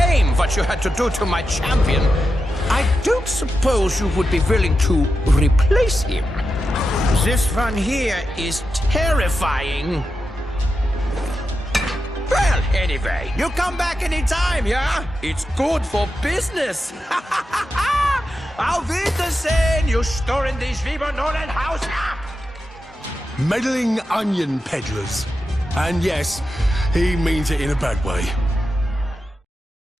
shame what you had to do to my champion. I don't suppose you would be willing to replace him. This one here is terrifying. Well, anyway, you come back anytime, yeah? It's good for business. Auf Wiedersehen, you stören die Schwiebernolenhaus ab! Meddling onion peddlers. And yes, he means it in a bad way.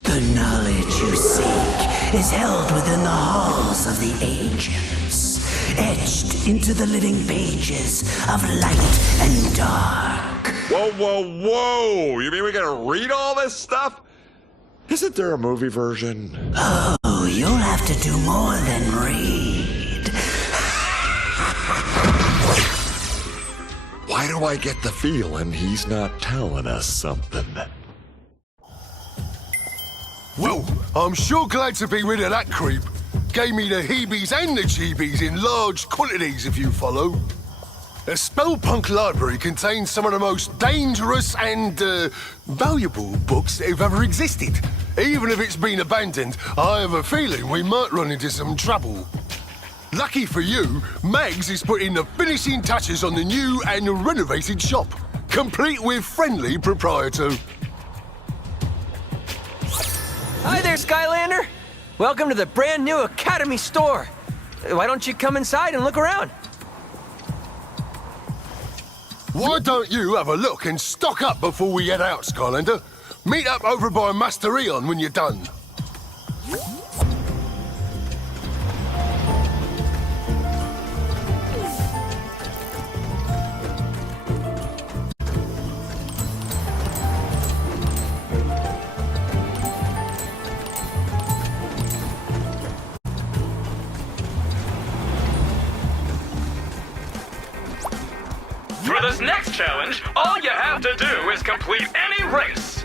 The knowledge you seek is held within the halls of the ancients, etched into the living pages of light and dark. Whoa, whoa, whoa! You mean we gotta read all this stuff? Isn't there a movie version? Oh, you'll have to do more than read. Why do I get the feeling he's not telling us something? Well, I'm sure glad to be rid of that creep. Gave me the heebies and the jeebies in large quantities, if you follow. The Spellpunk Library contains some of the most dangerous and, valuable books that have ever existed. Even if it's been abandoned, I have a feeling we might run into some trouble. Lucky for you, Mags is putting the finishing touches on the new and renovated shop, complete with friendly proprietor. Hi there, Skylander! Welcome to the brand new Academy store. Why don't you come inside and look around? Why don't you have a look and stock up before we head out, Skylander? Meet up over by Master Eon when you're done. For this next challenge, all you have to do is complete any race.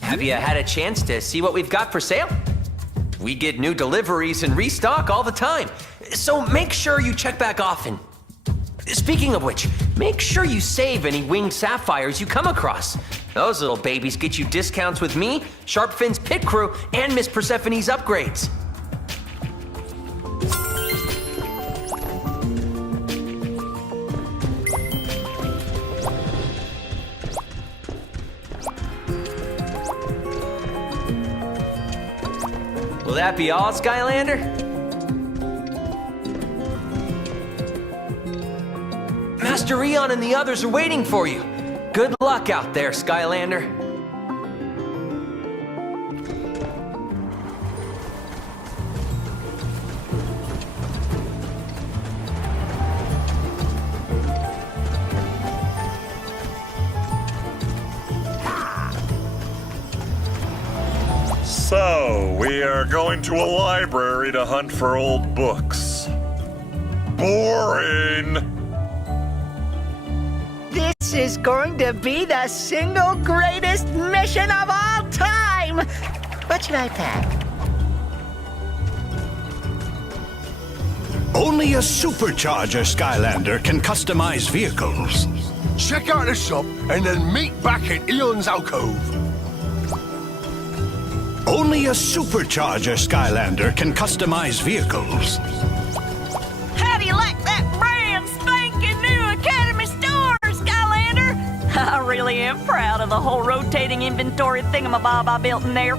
Have you had a chance to see what we've got for sale? We get new deliveries and restock all the time, so make sure you check back often. Speaking of which, make sure you save any winged sapphires you come across. Those little babies get you discounts with me, Sharpfin's pit crew, and Miss Persephone's upgrades. Will that be all, Skylander? Master Eon and the others are waiting for you. Good luck out there, Skylander. So, we are going to a library to hunt for old books. Boring! This is going to be the single greatest mission of all time! What should I pack? Only a Supercharger Skylander can customize vehicles. Check out the shop and then meet back at Eon's alcove. Only a Supercharger Skylander can customize vehicles. How do you like that brand spanking new Academy store, Skylander? I really am proud of the whole rotating inventory thingamabob I built in there.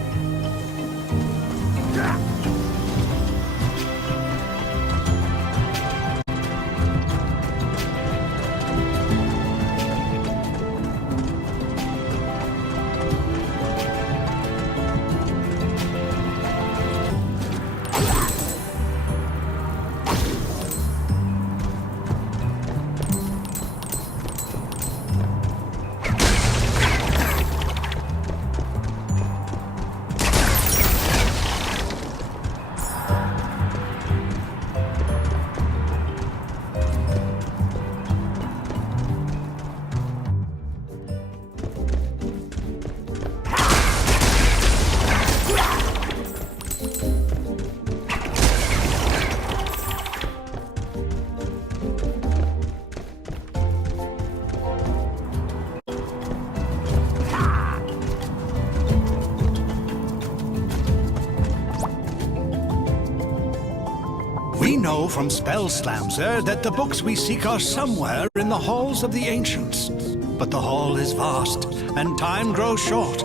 We know from spell Slamser that the books we seek are somewhere in the halls of the ancients. But the hall is vast, and time grows short.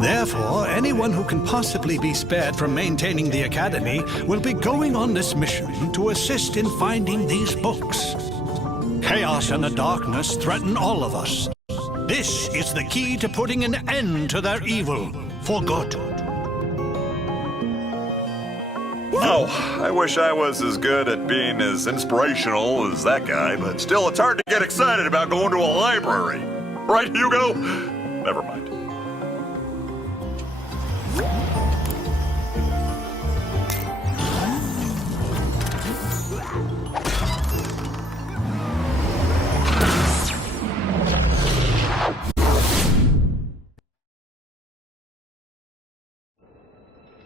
Therefore, anyone who can possibly be spared from maintaining the Academy will be going on this mission to assist in finding these books. Chaos and the darkness threaten all of us. This is the key to putting an end to their evil, for good. Oh, I wish I was as good at being as inspirational as that guy, but still it's hard to get excited about going to a library. Right, Hugo? Never mind.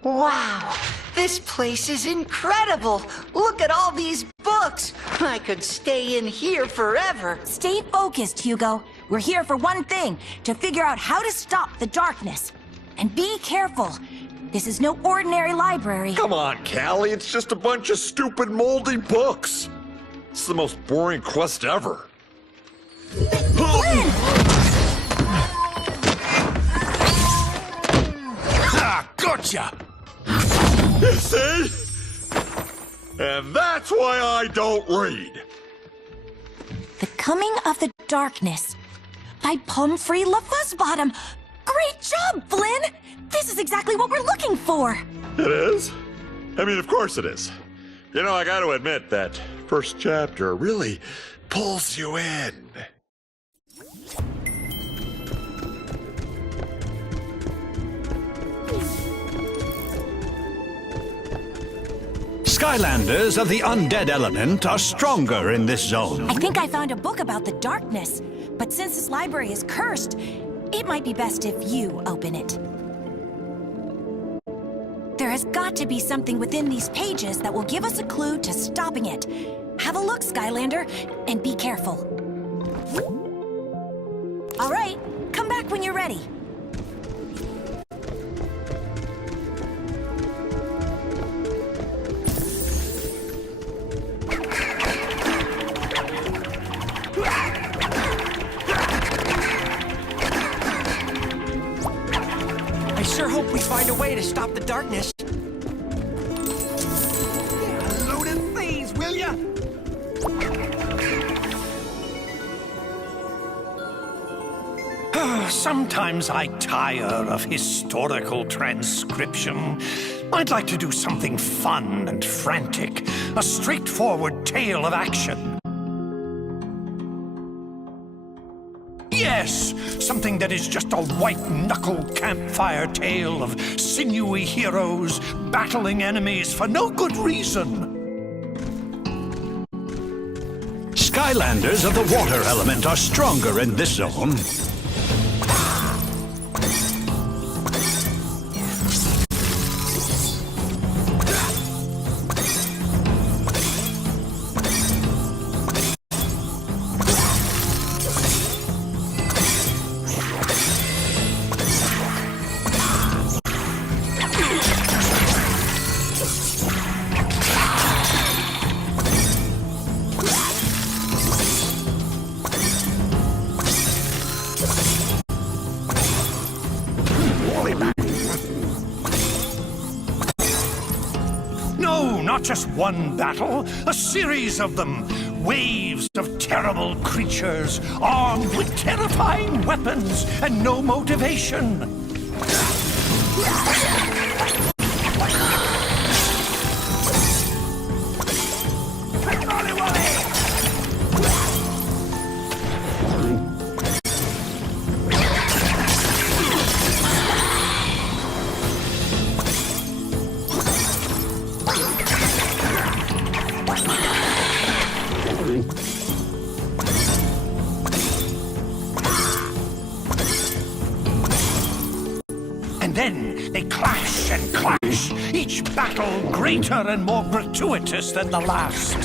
Wow, this place is incredible. Look at all these books. I could stay in here forever. Stay focused, Hugo. We're here for one thing, to figure out how to stop the darkness. And be careful. This is no ordinary library. Come on, Callie, it's just a bunch of stupid moldy books. It's the most boring quest ever. Ah, gotcha! You see? And that's why I don't read. The Coming of the Darkness by Pumphrey LaFuzzbottom. Great job, Flynn! This is exactly what we're looking for. It is? I mean, of course it is. You know, I gotta admit, that first chapter really pulls you in. Skylanders of the undead element are stronger in this zone. I think I found a book about the darkness, but since this library is cursed, it might be best if you open it. There has got to be something within these pages that will give us a clue to stopping it. Have a look, Skylander, and be careful. All right, come back when you're ready. I sure hope we find a way to stop the darkness. A load of thieves, will ya? Sometimes I tire of historical transcription. I'd like to do something fun and frantic, a straightforward tale of action. Yes, something that is just a white-knuckle campfire tale of sinewy heroes battling enemies for no good reason. Skylanders of the water element are stronger in this zone. Not just one battle, a series of them. Waves of terrible creatures, armed with terrifying weapons and no motivation. And then they clash and clash, each battle greater and more gratuitous than the last.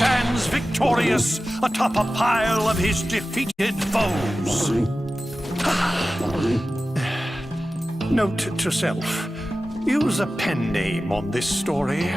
stands victorious atop a pile of his defeated foes. Note to self, use a pen name on this story.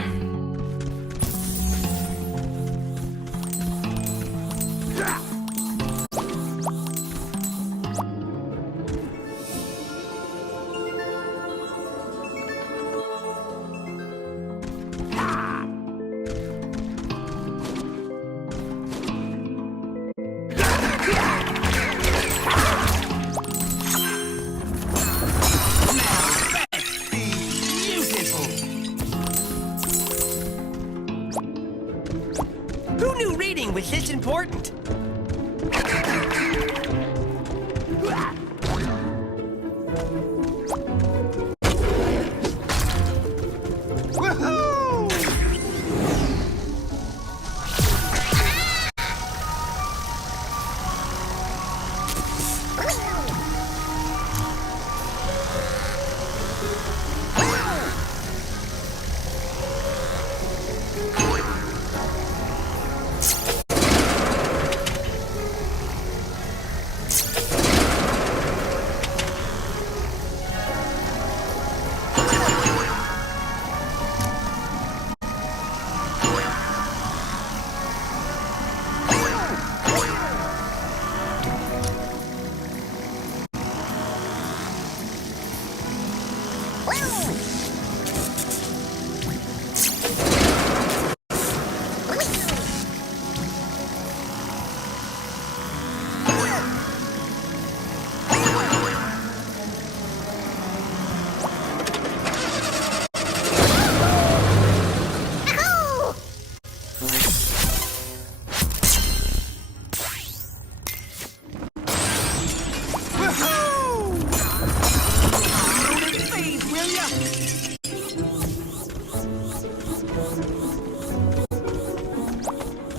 Who knew reading was this important?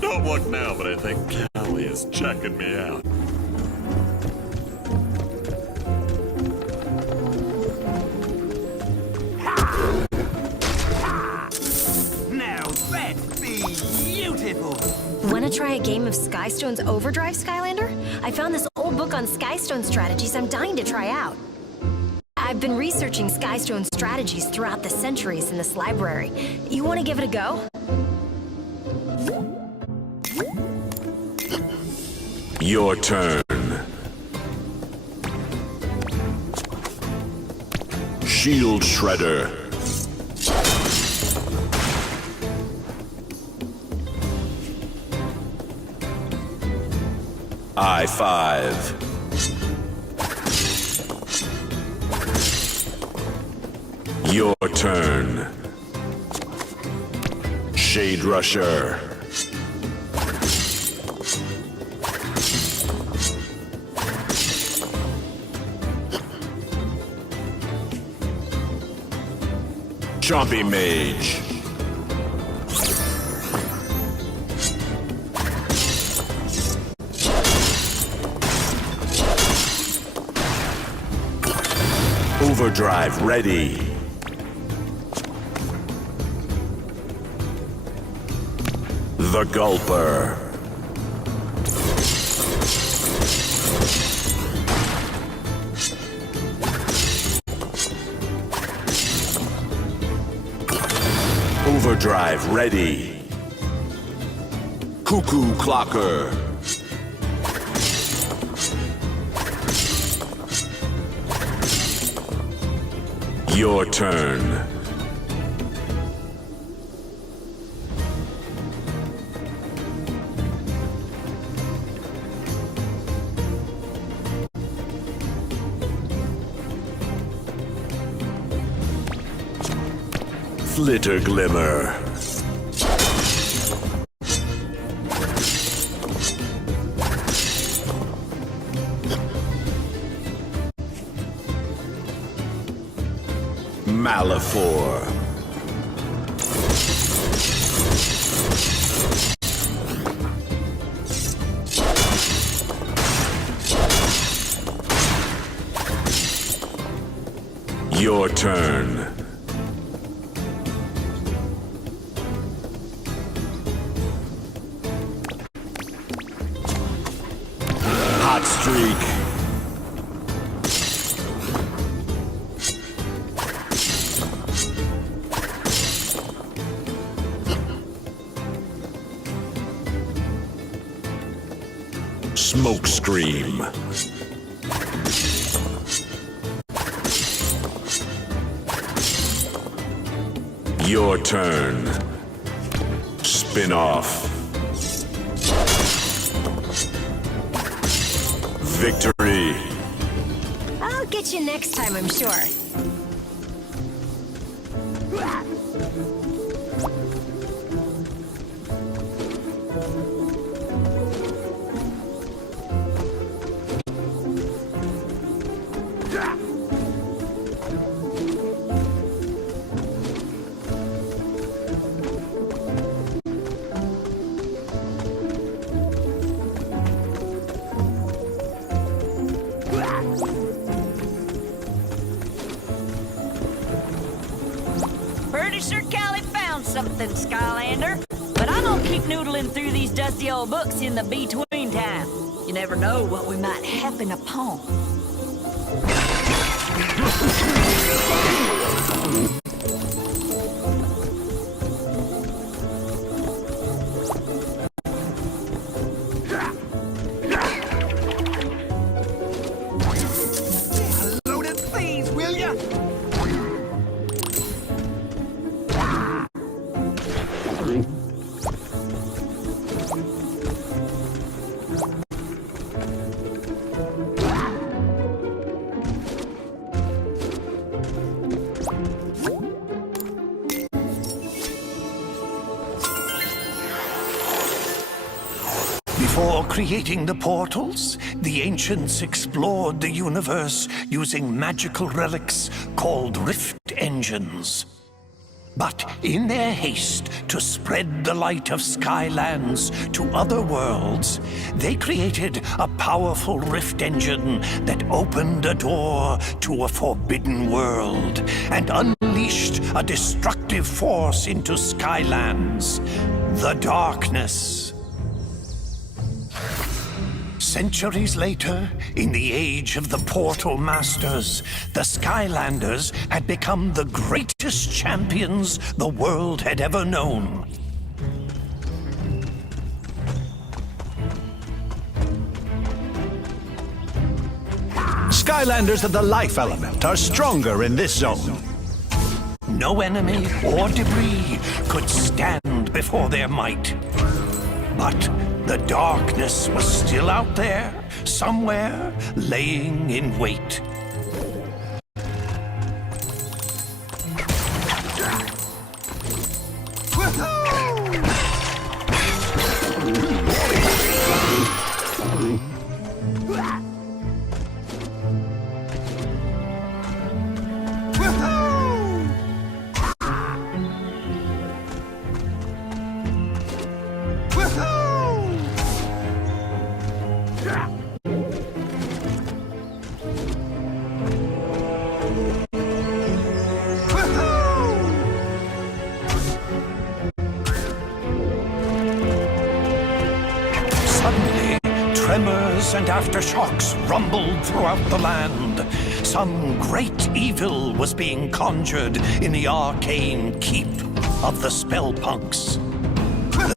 Don't look now, but I think Callie is checking me out. Now that's beautiful. Want to try a game of Skystone's Overdrive, Skylander? I found this old book on Skystone strategies I'm dying to try out. I've been researching Skystone strategies throughout the centuries in this library. You want to give it a go? Your turn. Shield Shredder. I-5. Your turn. Shade Rusher. Chompy Mage. Overdrive ready. The Gulper. Overdrive ready. Cuckoo Clocker. Your turn. Flitter Glimmer. Malifor. Your turn. smoke scream. Your turn. Spin off. Victory. I'll get you next time, I'm sure. Pretty sure Callie found something, Skylander. But I'm gonna keep noodling through these dusty old books in the between time. You never know what we might happen upon. Loaded thieves, will ya? Before creating the portals, the ancients explored the universe using magical relics called rift engines. But in their haste to spread the light of Skylands to other worlds, they created a powerful rift engine that opened a door to a forbidden world and unleashed a destructive force into Skylands, the darkness. Centuries later, in the age of the Portal Masters, the Skylanders had become the greatest champions the world had ever known. Skylanders of the life element are stronger in this zone. No enemy or debris could stand before their might. But the darkness was still out there, somewhere, laying in wait. Suddenly, tremors and aftershocks rumbled throughout the land. Some great evil was being conjured in the arcane keep of the Spellpunks.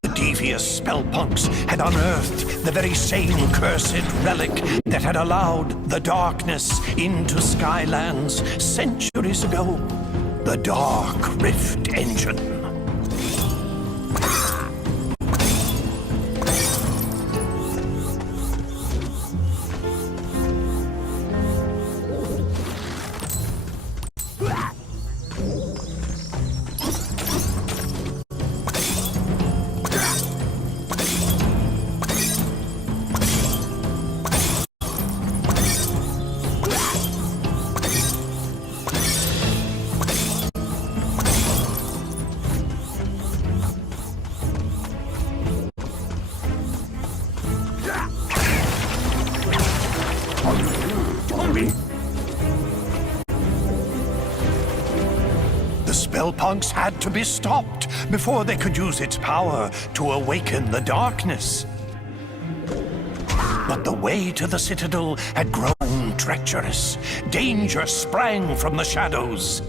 The devious Spellpunks had unearthed the very same cursed relic that had allowed the darkness into Skylands centuries ago. The Dark Rift Engine. The Spellpunks had to be stopped before they could use its power to awaken the darkness. But the way to the Citadel had grown treacherous. Danger sprang from the shadows.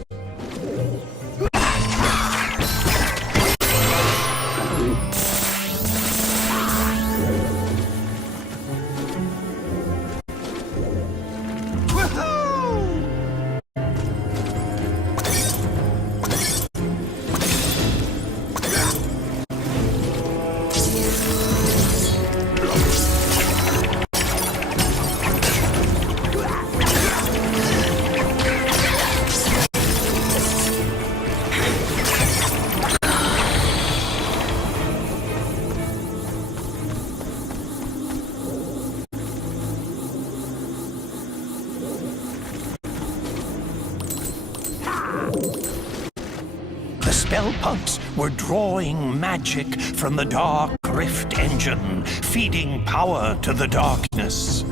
spellpunks were drawing magic from the Dark Rift engine, feeding power to the darkness.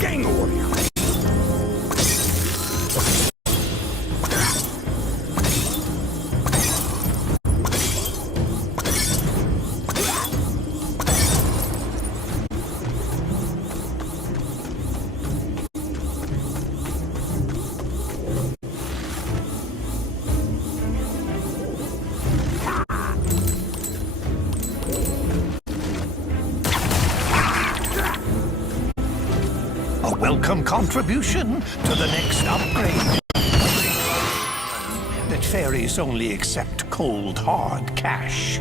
Gang warrior. A welcome contribution to the next upgrade. That fairies only accept cold, hard cash.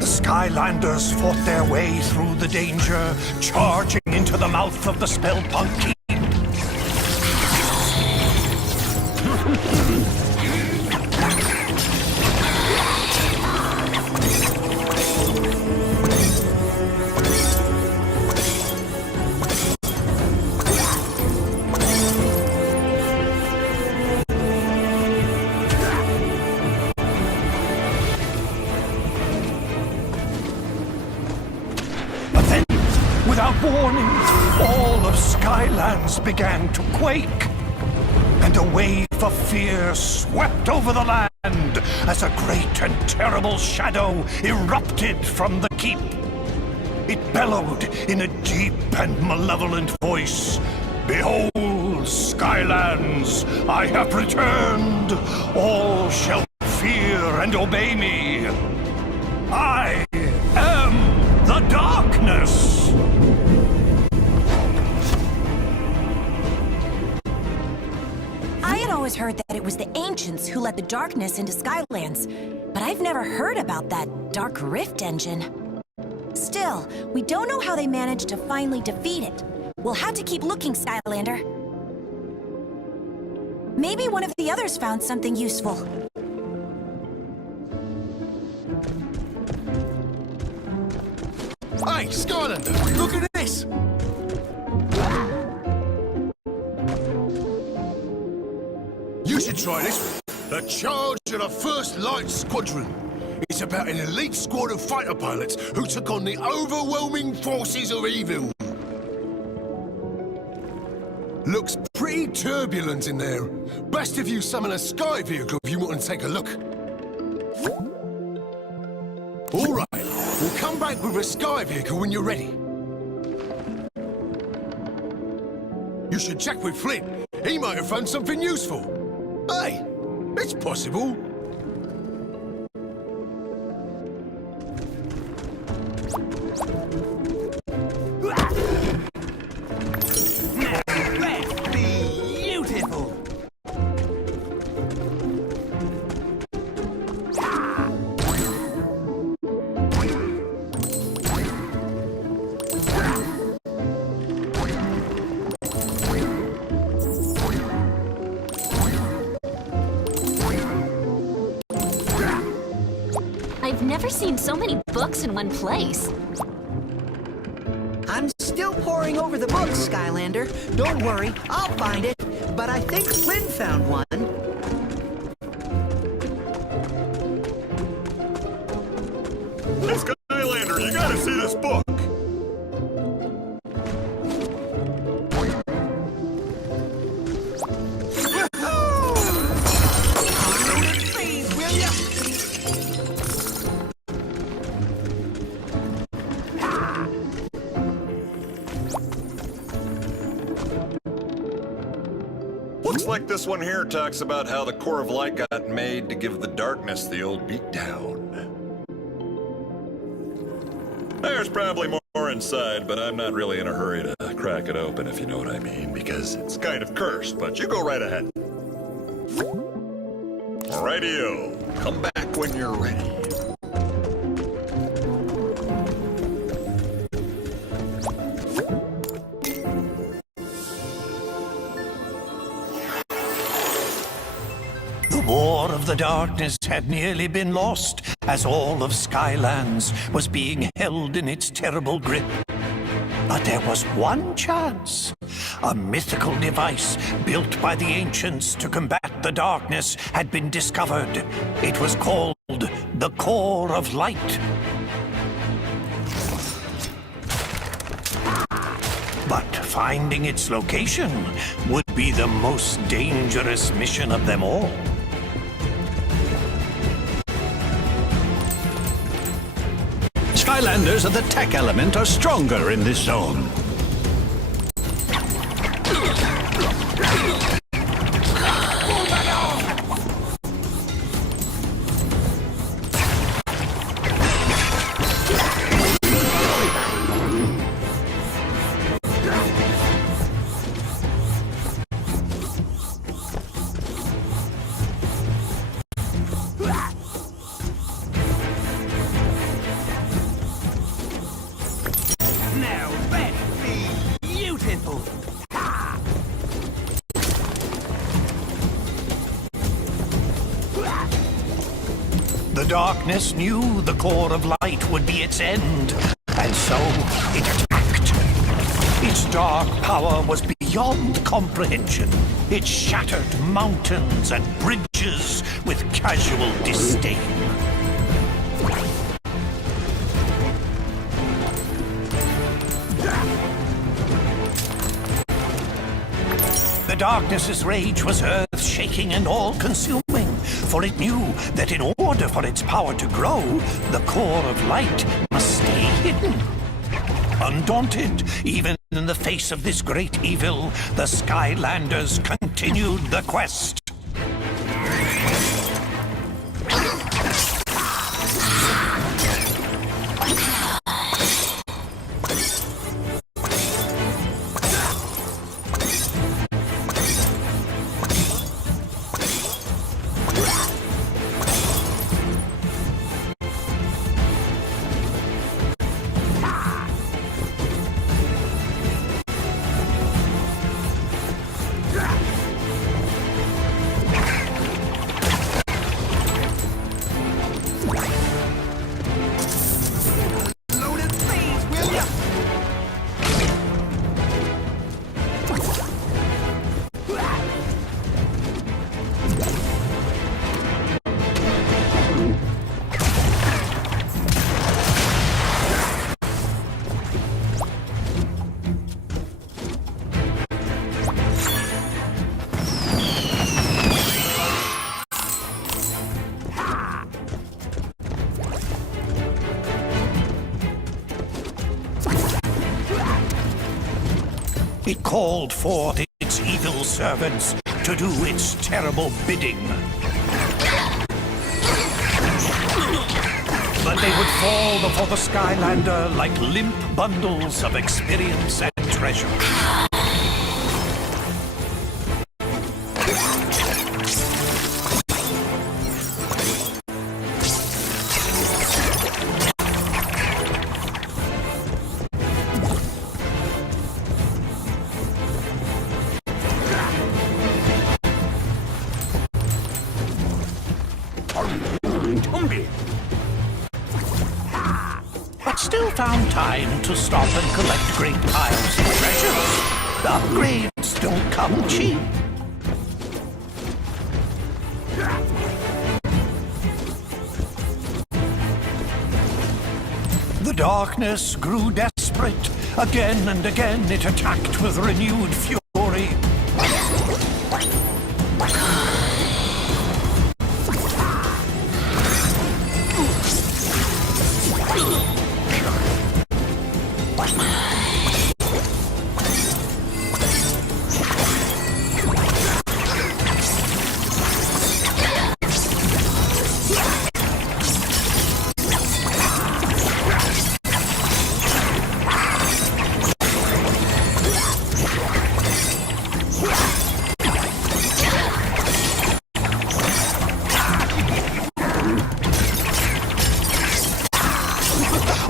Skylanders fought their way through the danger, charging into the mouth of the spellpunk keep. Without warning, all of Skylands began to quake, and a wave of fear swept over the land as a great and terrible shadow erupted from the keep. It bellowed in a deep and malevolent voice, "Behold, Skylands, I have returned. All shall fear and obey me. I am the darkness." I had always heard that it was the ancients who let the darkness into Skylands, but I've never heard about that Dark Rift engine. Still, we don't know how they managed to finally defeat it. We'll have to keep looking, Skylander. Maybe one of the others found something useful. Hey, Skylander, look at this! You should try this. The Charge of the First Light Squadron. It's about an elite squad of fighter pilots who took on the overwhelming forces of evil. Looks pretty turbulent in there. Best if you summon a sky vehicle if you want to take a look. All right, we'll come back with a sky vehicle when you're ready. You should check with Flynn. He might have found something useful. Hey, it's possible. That's beautiful. I've never seen so many books in one place. I'm still poring over the books, Skylander. Don't worry, I'll find it. But I think Flynn found one. Hey, Skylander, you gotta see this book. Please, will ya? Looks like this one here talks about how the Core of Light got made to give the darkness the old beatdown. There's probably more inside, but I'm not really in a hurry to crack it open, if you know what I mean, because it's kind of cursed, but you go right ahead. Rightio. Come back when you're ready. the darkness had nearly been lost, as all of Skylands was being held in its terrible grip. But there was one chance. A mythical device built by the ancients to combat the darkness had been discovered. It was called the Core of Light. But finding its location would be the most dangerous mission of them all. Skylanders of the tech element are stronger in this zone. Now that'd be beautiful. The darkness knew the Core of Light would be its end, and so it attacked. Its dark power was beyond comprehension. It shattered mountains and bridges with casual disdain. The darkness's rage was earth-shaking and all-consuming, for it knew that in order for its power to grow, the Core of Light must stay hidden. Undaunted, even in the face of this great evil, the Skylanders continued the quest. It called forth its evil servants to do its terrible bidding. But they would fall before the Skylander like limp bundles of experience and treasure. But still found time to stop and collect great piles of treasures. The upgrades don't come cheap. The darkness grew desperate. Again and again it attacked with renewed fury.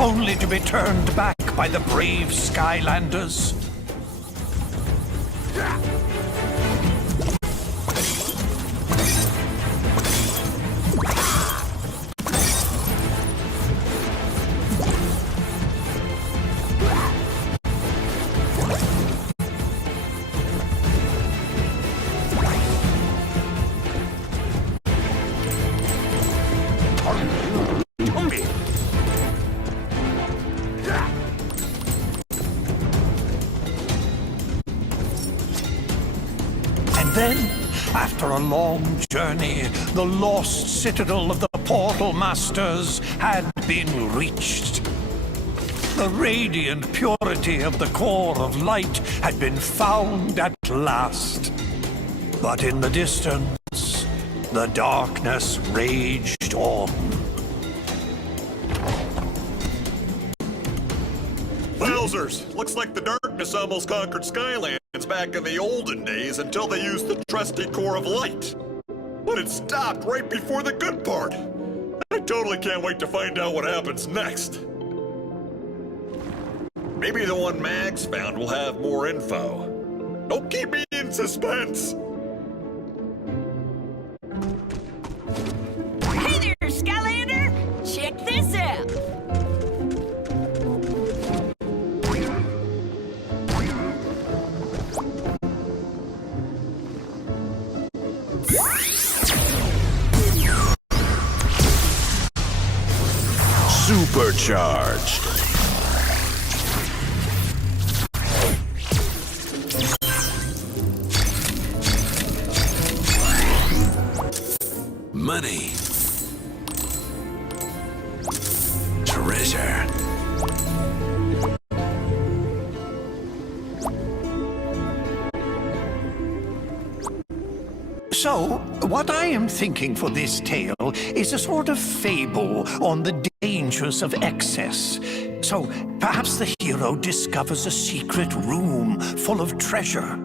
Only to be turned back by the brave Skylanders. And then, after a long journey, the lost citadel of the Portal Masters had been reached. The radiant purity of the core of light had been found at last. But in the distance, the darkness raged on. Wowzers! Looks like the darkness almost conquered Skylands back in the olden days until they used the trusty core of light. But it stopped right before the good part. I totally can't wait to find out what happens next. Maybe the one Max found will have more info. Don't keep me in suspense! Hey there, Skylander! Check this out! Supercharged. Money. Treasure. So, what I am thinking for this tale is a sort of fable on the dangers of excess. So, perhaps the hero discovers a secret room full of treasure.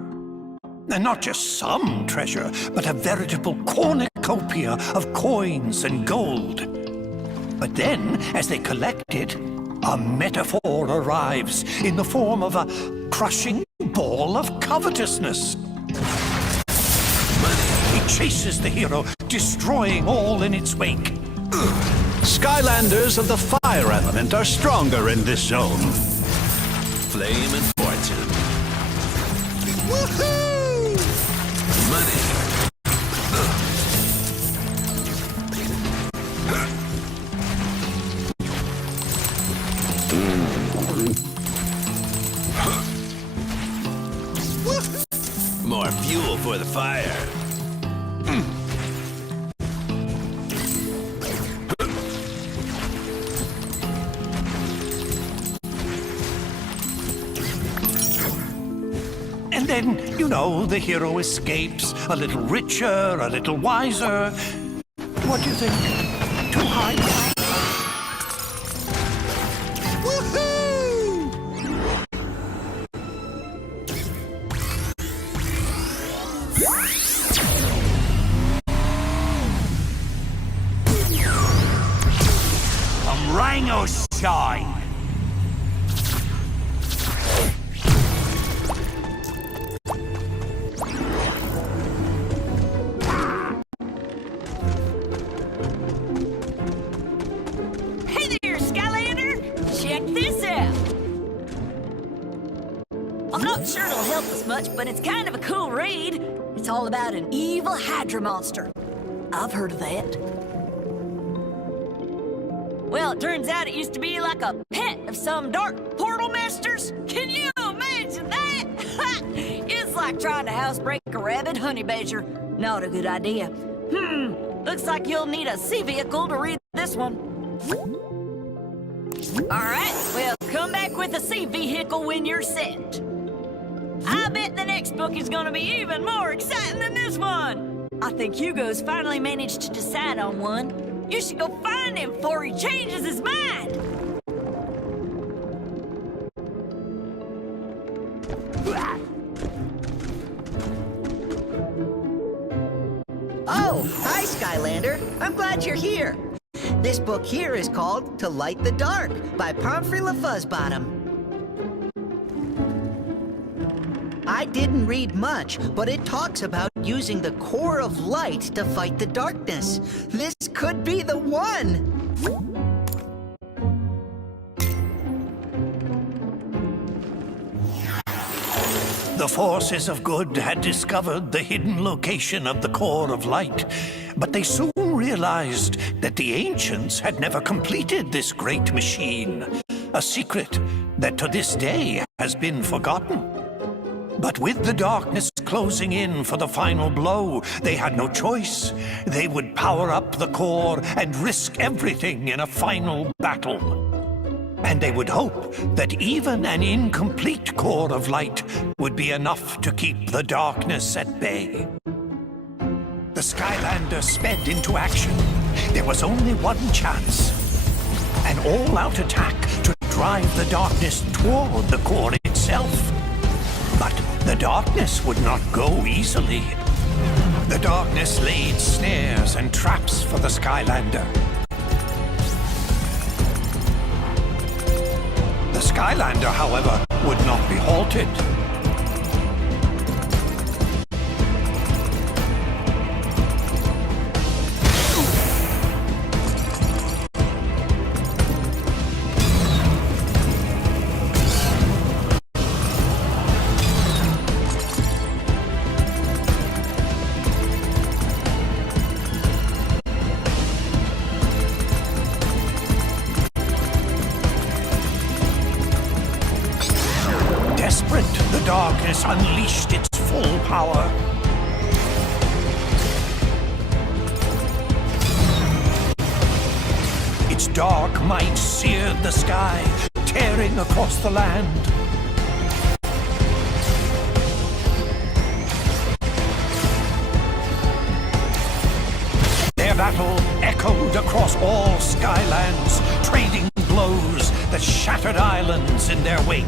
And not just some treasure, but a veritable cornucopia of coins and gold. But then, as they collect it, a metaphor arrives in the form of a crushing ball of covetousness. It chases the hero, destroying all in its wake. Skylanders of the fire element are stronger in this zone. Flame and fortune. Woohoo! Money. More fuel for the fire. And then, you know, the hero escapes, a little richer, a little wiser. What do you think? Too high? Woohoo! Rhino shine! Hey there, Skylander! Check this out! I'm not sure it'll help us much, but it's kind of a cool read. It's all about an evil Hydra monster. I've heard of that. Well, it turns out it used to be like a pet of some dark portal masters. Can you imagine that? It's like trying to housebreak a rabid honey badger. Not a good idea. Looks like you'll need a sea vehicle to read this one. Alright, well, come back with a sea vehicle when you're set. I bet the next book is gonna be even more exciting than this one. I think Hugo's finally managed to decide on one. You should go find him before he changes his mind! Oh, hi, Skylander. I'm glad you're here. This book here is called To Light the Dark by Pomfrey LaFuzzbottom. I didn't read much, but it talks about using the core of light to fight the darkness. This could be the one! The forces of good had discovered the hidden location of the core of light, but they soon realized that the ancients had never completed this great machine, a secret that to this day has been forgotten. But with the darkness closing in for the final blow, they had no choice. They would power up the core and risk everything in a final battle. And they would hope that even an incomplete core of light would be enough to keep the darkness at bay. The Skylanders sped into action. There was only one chance. An all-out attack to drive the darkness toward the core itself. But the darkness would not go easily. The darkness laid snares and traps for the Skylander. The Skylander, however, would not be halted. Desperate, the darkness unleashed its full power. Its dark might seared the sky, tearing across the land. Their battle echoed across all Skylands, trading blows that shattered islands in their wake.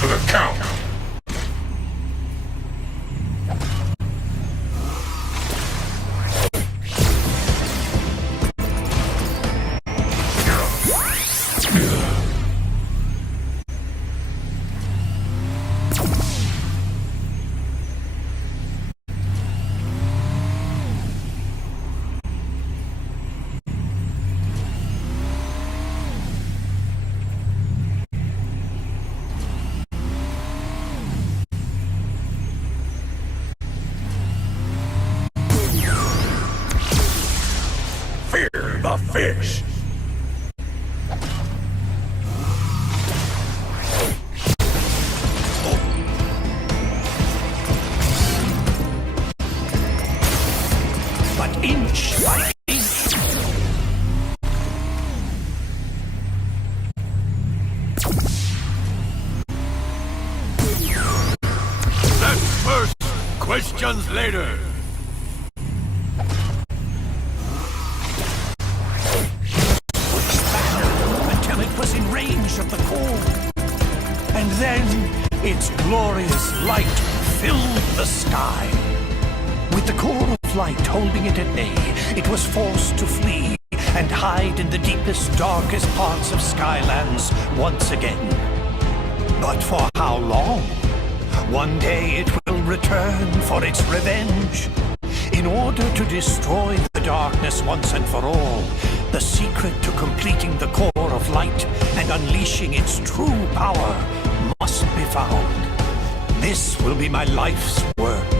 For the count. Fear the fish. But inch by inch. That's first, questions later. Until it was in range of the core. And then its glorious light filled the sky. With the core of light holding it at bay, it was forced to flee and hide in the deepest, darkest parts of Skylands once again. But for how long? One day it will return for its revenge. In order to destroy the darkness once and for all, the secret to completing the core of light and unleashing its true power must be found. This will be my life's work.